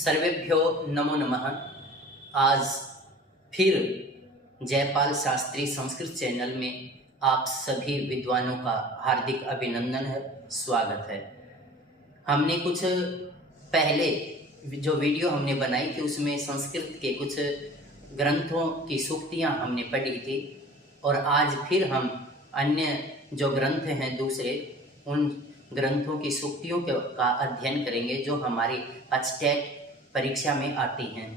सर्वेभ्यो नमो नमः। आज फिर जयपाल शास्त्री संस्कृत चैनल में आप सभी विद्वानों का हार्दिक अभिनंदन है, स्वागत है। हमने कुछ पहले जो वीडियो हमने बनाई थी उसमें संस्कृत के कुछ ग्रंथों की सूक्तियाँ हमने पढ़ी थी और आज फिर हम अन्य जो ग्रंथ हैं दूसरे उन ग्रंथों की सूक्तियों का अध्ययन करेंगे जो हमारी अचटेट परीक्षा में आती हैं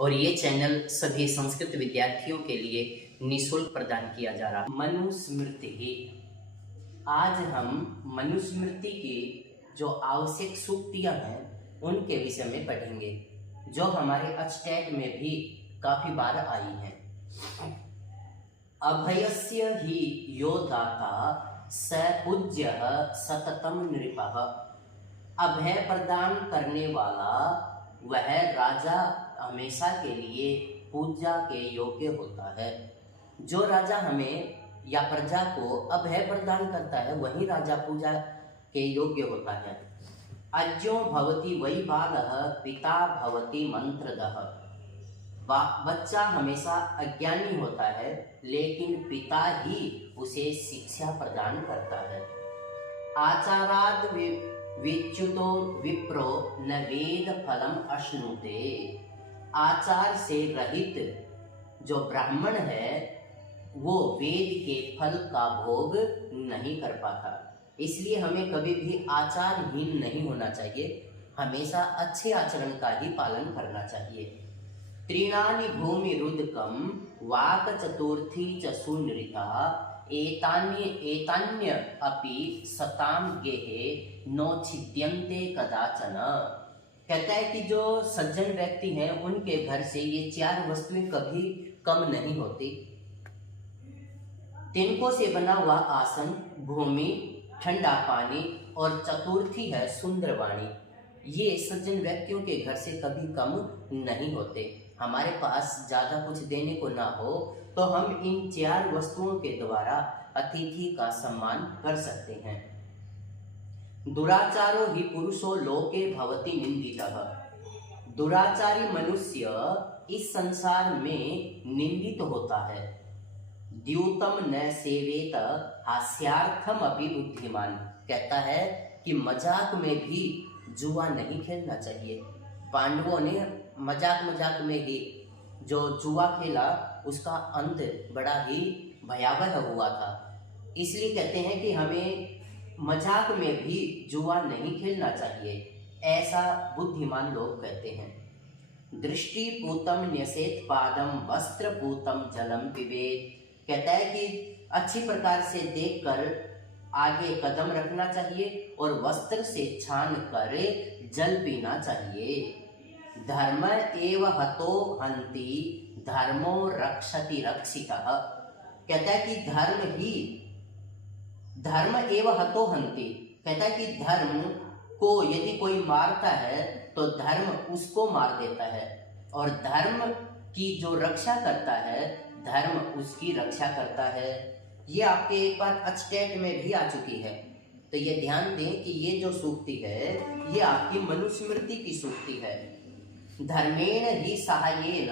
और ये चैनल सभी संस्कृत विद्यार्थियों के लिए निःशुल्क प्रदान किया जा रहा है। मनुस्मृति। आज हम मनुस्मृति की जो आवश्यक सूक्तियाँ हैं उनके विषय में पढ़ेंगे जो हमारे अचटेट में भी काफी बार आई हैं। अभयस्य ही यो दाता स पूज्यः सततम नृपः। अभय प्रदान करने वाला वह राजा हमेशा के लिए पूजा के योग्य होता है। जो राजा हमें या प्रजा को अभय प्रदान करता है वही राजा पूजा के योग्य होता है। अज्ञो भवति वै बालः पिता भवति मंत्रदः। बच्चा हमेशा अज्ञानी होता है लेकिन पिता ही उसे शिक्षा प्रदान करता है। आचाराद विच्युतो विप्रो न वेद फलम अश्नुते। आचार से रहित जो ब्राह्मण है वो वेद के फल का भोग नहीं कर पाता। इसलिए हमें कभी भी आचारहीन नहीं होना चाहिए, हमेशा अच्छे आचरण का ही पालन करना चाहिए। त्रीणानि भूमि रुदकम वाक चतुर्थी च सुनृता एतान्य अपि सताम गेहे नो छिद्यन्ते कदाचन। कहता है कि जो सज्जन व्यक्ति हैं उनके घर से ये चार वस्तुएं कभी कम नहीं होती। तिनकों से बना हुआ आसन, भूमि, ठंडा पानी और चतुर्थी है सुंदर वाणी। ये सज्जन व्यक्तियों के घर से कभी कम नहीं होते। हमारे पास ज्यादा कुछ देने को ना हो तो हम इन चार वस्तुओं के द्वारा अतिथि का सम्मान कर सकते हैं। दुराचारो ही पुरुषो लोके भवति निंदितः। दुराचारी मनुष्य इस संसार में निंदित होता है। द्यूतम न सेवेत हास्यार्थम अपि बुद्धिमान। कहता है कि मजाक में भी जुआ नहीं खेलना चाहिए। पांडवों ने मजाक में ही जो जुआ खेला उसका अंत बड़ा ही भयावह हुआ था। इसलिए कहते हैं कि हमें मजाक में भी जुआ नहीं खेलना चाहिए, ऐसा बुद्धिमान लोग कहते हैं। दृष्टि पूतम न्यसेत पादम वस्त्र पूतम जलम पिबेत। कहता है कि अच्छी प्रकार से देखकर आगे कदम रखना चाहिए और वस्त्र से छान कर जल पीना चाहिए। धर्म एव हतो हन्ति धर्मो रक्षति रक्षितः। कहता है कि धर्म एव हतो हन्ति। कहता है कि धर्म को यदि कोई मारता है तो धर्म उसको मार देता है और धर्म की जो रक्षा करता है धर्म उसकी रक्षा करता है। ये आपके एक बार अचटेट में भी आ चुकी है, तो ये ध्यान दें कि ये जो सूक्ति है ये आपकी मनुस्मृति की सूक्ति है। धर्मेण ही सहायेन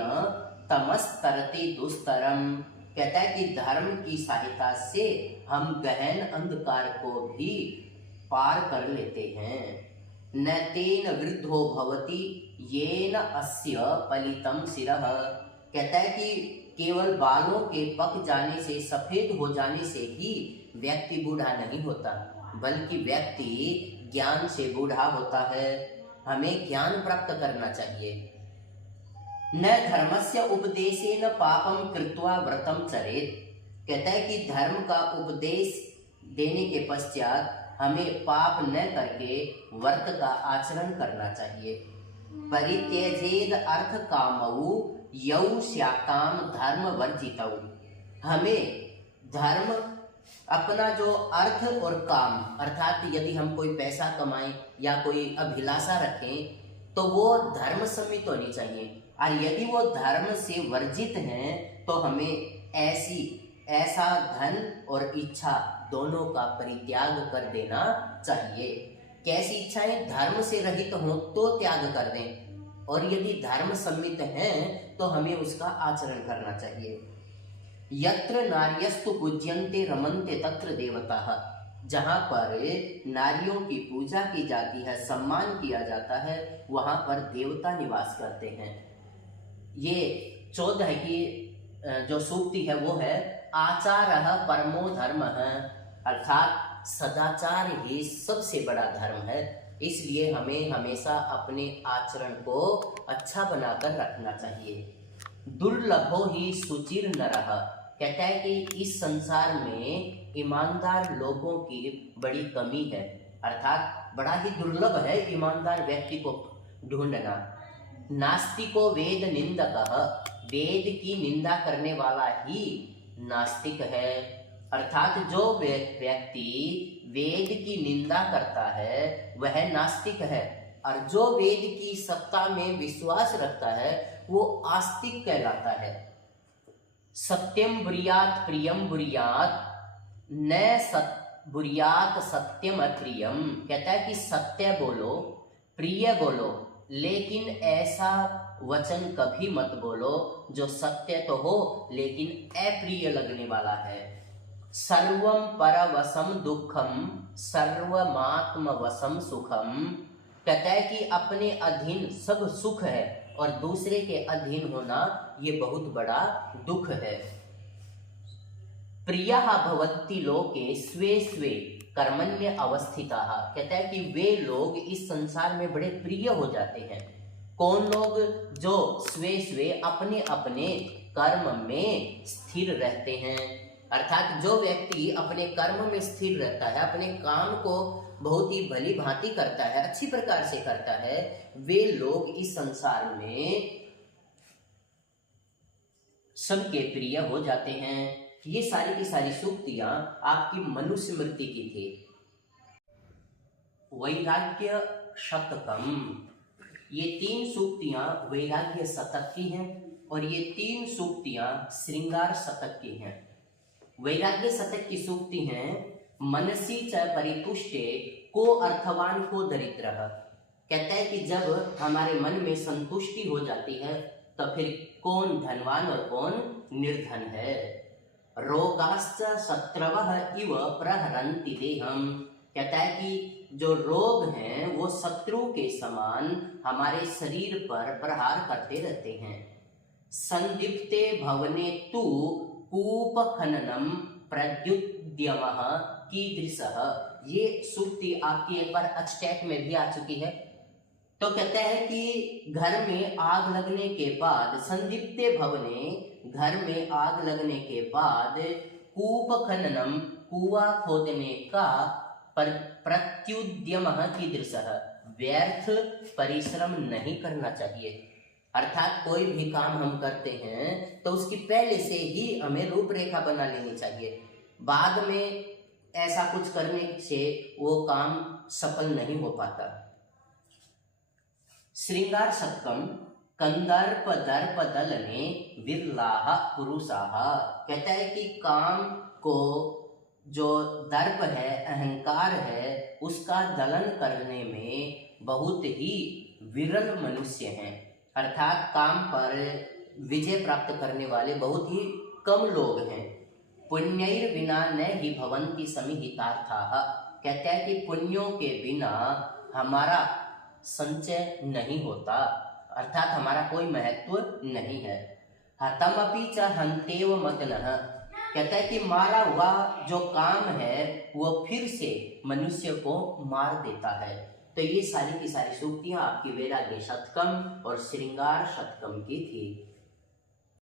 तमस्तरति दुस्तरम। कहता है कि धर्म की सहायता से हम गहन अंधकार को भी पार कर लेते हैं। न तेन वृद्धो भवति येन अस्य पलितम शिरः। कहता है कि केवल बालों के पक जाने से, सफेद हो जाने से ही व्यक्ति बूढ़ा नहीं होता, बल्कि व्यक्ति ज्ञान से बूढ़ा होता है। हमें ज्ञान प्राप्त करना चाहिए। न धर्मस्य उपदेशेन पापम कृत्वा व्रतम चरेत। कहता है कि धर्म का उपदेश देने के पश्चात हमें पाप न करके व्रत का आचरण करना चाहिए। परित्यजेद अर्थ कामऊ यौ श्याकाम धर्म वर्जितौ। हमें धर्म अपना जो अर्थ और काम, अर्थात यदि हम कोई पैसा कमाएं या कोई अभिलाषा रखें तो वो धर्म सम्मित होनी चाहिए, और यदि वो धर्म से वर्जित हैं तो हमें ऐसा धन और इच्छा दोनों का परित्याग कर देना चाहिए। कैसी इच्छाएं धर्म से रहित हो तो त्याग कर दें, और यदि धर्म सम्मित है तो हमें उसका आचरण करना चाहिए। यत्र नार्यस्तु पूज्यन्ते रमन्ते तत्र देवताः, जहाँ पर नारियों की पूजा की जाती है, सम्मान किया जाता है, वहाँ पर देवता निवास करते हैं। ये 14 की जो सूक्ति है वो है आचारः परमो धर्मः, अर्थात सदाचार ही सबसे बड़ा धर्म है। इसलिए हमें हमेशा अपने आचरण को अच्छा बनाकर रखना चाहिए। दुर्लभो ही सुचिर नरः, कहता है कि इस संसार में ईमानदार लोगों की बड़ी कमी है, अर्थात बड़ा ही दुर्लभ है ईमानदार व्यक्ति को ढूंढना। नास्तिको वेद निंदकः, वेद की निंदा करने वाला ही नास्तिक है, अर्थात जो व्यक्ति वेद की निंदा करता है वह नास्तिक है, और जो वेद की सत्ता में विश्वास रखता है वो आस्तिक कहलाता है। सत्यम बुरियात प्रियम बुरियात न बुरियात सत्यम अप्रियम, कहता है कि सत्य बोलो, प्रिय बोलो, लेकिन ऐसा वचन कभी मत बोलो जो सत्य तो हो लेकिन अप्रिय लगने वाला है। सर्वम परवसम दुखम सर्वमात्म वसम सुखम, कहता है कि अपने अधीन सब सुख है और दूसरे के अधीन होना ये बहुत बड़ा दुख है। प्रियः भवन्ति लोके स्वे स्वे कर्मण्य अवस्थिताः, कहता है कि वे लोग इस संसार में बड़े प्रिय हो जाते हैं। कौन लोग? जो स्वे स्वे अपने अपने कर्म में स्थिर रहते हैं, अर्थात जो व्यक्ति अपने कर्म में स्थिर रहता है, अपने काम को बहुत ही भली भांति करता है, अच्छी प्रकार से करता है, वे लोग इस संसार में सबके प्रिय हो जाते हैं। ये सारी की सारी सूक्तियां आपकी मनुस्मृति की थी। वैराग्य शतकम, ये 3 सूक्तियां वैराग्य शतक की हैं और ये 3 सूक्तियां श्रृंगार शतक की हैं। वैराग्य शतक की सूक्ति हैं मनसी च परितुष्टे को अर्थवान को दरिद्रः, कहता है कि जब हमारे मन में संतुष्टि हो जाती है तो फिर कौन धनवान और कौन निर्धन है। रोगाश्च शत्रवः इव प्रहरन्ति देहम, कहता है कि जो रोग हैं वो शत्रु के समान हमारे शरीर पर प्रहार करते रहते हैं। संदीप्ते भवने तु कूप खननम प्रद्युद्यमः कीदृशः, ये सूक्ति आपकी एक बार अचटैक में भी आ चुकी है। तो कहता है कि घर में आग लगने के बाद, संदीप्ते भवने, घर में आग लगने के बाद, कूप खननम, कुआं खोदने का, प्रत्युद्यमः कीदृशः, व्यर्थ परिश्रम नहीं करना चाहिए। अर्थात कोई भी काम हम करते हैं तो उसकी पहले से ही हमें रूपरेखा बना लेनी चाहिए, बाद में ऐसा कुछ करने से वो काम सफल नहीं हो पाता। श्रृंगार शतकम कंदर्प दर्प दलने विरलाः पुरुषाः, कहता है कि काम को जो दर्प है, अहंकार है, उसका दलन करने में बहुत ही विरल मनुष्य हैं, अर्थात काम पर विजय प्राप्त करने वाले बहुत ही कम लोग हैं। पुण्यैर विना न ही भवन्ति समिहितार्थाः, कहता है कि पुण्यों के बिना हमारा संचय नहीं होता, अर्थात हमारा कोई महत्व नहीं है। हतमपि च हन्तेव मतनः, कहता है कि मारा हुआ जो काम है वो फिर से मनुष्य को मार देता है। तो ये सारी की सारी सूक्तियां आपकी वैराग्य शतकम और श्रृंगार शतकम की थी।